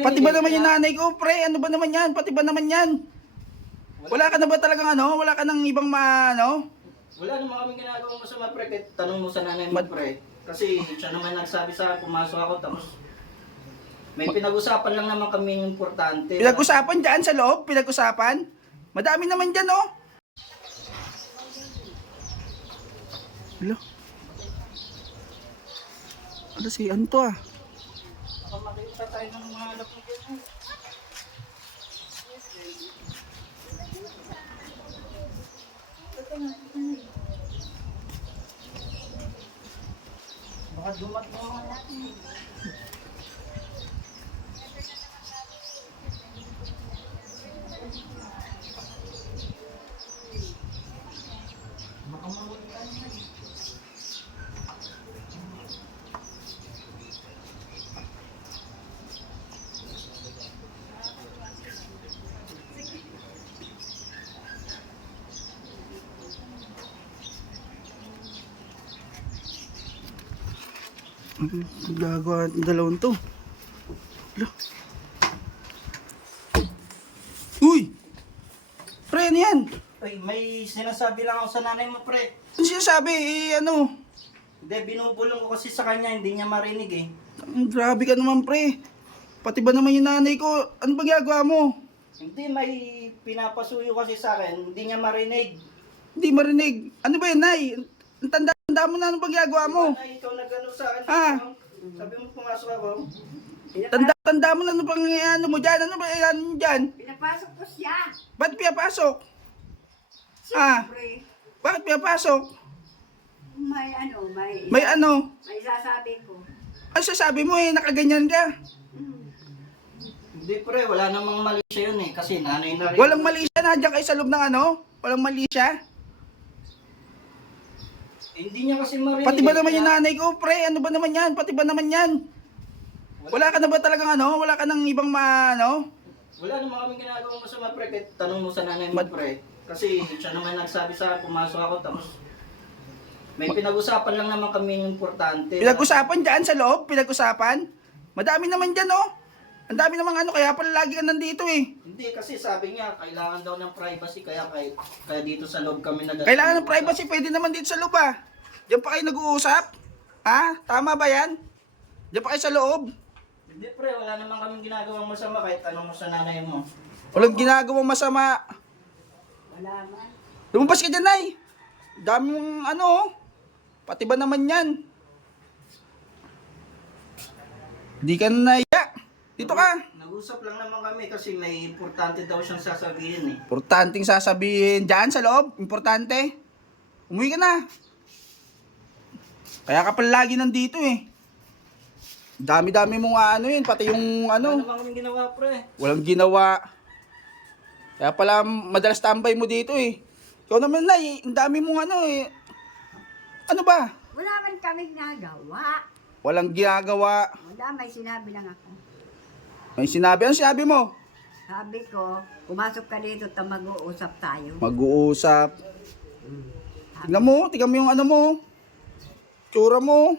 marinig. Pati ba naman yung nanay ko, pre? Ano ba naman yan? Pati ba naman yan? Wala ka na ba talagang ano? Wala ka nang ibang ano? Wala naman kaming ginagawang masama, pre. Kahit tanong mo sa nanay mo, pre. Kasi siya naman nagsabi sa akin, pumasok ako, tapos may pinag-usapan lang naman kami yung importante. Pinag-usapan dyan sa loob? Pinag-usapan? Madami naman dyan, oh. Hello? Ano si, ano to ah? Baka makita tayo ng mga anak mo ganyan. Baka dumat mo mga anak mo. Baka mamulitan mo. Gagawa ng dalawang to. Hello? Uy! Pre, ano yan? Ay, may sinasabi lang ako sa nanay mo, pre. Ano sinasabi? Ano? Hindi, binubulong ko kasi sa kanya, hindi niya marinig eh. Grabe ka naman, pre. Pati ba naman yung nanay ko? Ano ba ginagawa mo? Hindi, may pinapasuyo kasi sa akin, hindi niya marinig. Hindi marinig. Ano ba yan, Nay? Ang tanda mo na, ano ba ginagawa mo? Nanay, ikaw nag-ano sa akin. Ah. Sabi mo pumasok ako. Tanda mo na, ano pang ano mo dyan? Ano ba yan dyan? Pinapasok ko siya. Ba't pinapasok? Ah, Siyempre, bakit pinapasok? may May ano? may sasabi ko. Ano sasabi mo eh, nakaganyan ka? Hindi pre, wala namang mali siya yun eh. Kasi nanay na rin. Walang mali siya, nandiyan kayo sa loob ng ano? Walang mali siya? Hindi niya kasi marinig. Pati ba naman eh, yung nanay ko, pre? Ano ba naman yan? Pati ba naman yan? Wala ka na ba talagang ano? Wala ka nang ibang ano? Wala naman kaming ginagawang masama pre. Kahit tanong mo sa nanay mo pre. Kasi siya naman nagsabi sa akin, pumasok ako, tapos may pinag-usapan lang naman kami yung importante. Pinag-usapan dyan sa loob? Pinag-usapan? Madami naman dyan, oh. Ang dami namang ano, kaya pala lagi ka nandito eh. Hindi, kasi sabi niya, kailangan daw ng privacy, kaya dito sa loob kami Kailangan ng privacy, pwede naman dito sa loob ah. Diyan pa kayo nag-uusap? Ha? Tama ba yan? Diyan pa kayo sa loob? Hindi pre, wala naman kaming ginagawang masama kahit tanong mo sa nanay mo. Walang ginagawang masama. Wala man. Lumabas ka dyan, Nay. Dami mong ano, oh. Pati ba naman yan? Di ka na naiya. Dito ka. Nag-usap lang naman kami kasi may importante daw siyang sasabihin eh. Importanteng sasabihin. Diyan sa loob. Importante. Umuwi ka na. Kaya ka pala lagi nandito eh. Dami-dami mong ano yun. Pati yung Wala ano. naman kaming ginawa pre. Walang ginawa. Kaya pala madalas tambay mo dito eh. Ikaw naman na eh. Ang dami mong ano eh. Ano ba? Wala man kami nagawa. Walang ginagawa. Wala, may sinabi lang ako. May sinabi. Ano sinabi mo? Sabi ko, pumasok ka dito at mag-uusap tayo. Mag-uusap. Tingnan mo yung ano mo. Tsura mo.